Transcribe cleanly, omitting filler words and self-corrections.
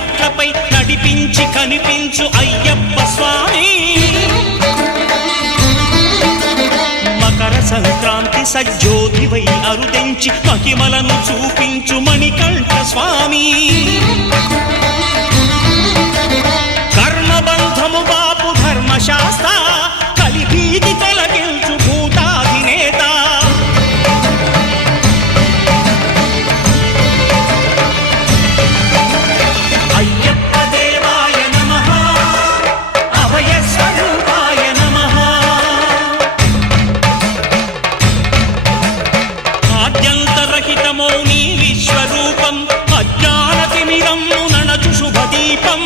మెట్లపై నడిపించి కనిపించు అయ్యప్ప స్వామి మకర సంక్రాంతి సజ్జోతివై అరుదెంచి మహిమలను చూపించు మణికంఠ స్వామి కర్మబంధము బాపు ధర్మశాస్త్ర కలిభీతి తొలగించు భూతాధినేత అయ్యప్ప దేవాయ నమః అభయ స్వరూపాయ నమః ఆద్యంతరహితమౌ నీ విశ్వరూపం అజ్ఞానతిమిరము నణచు శుభదీపం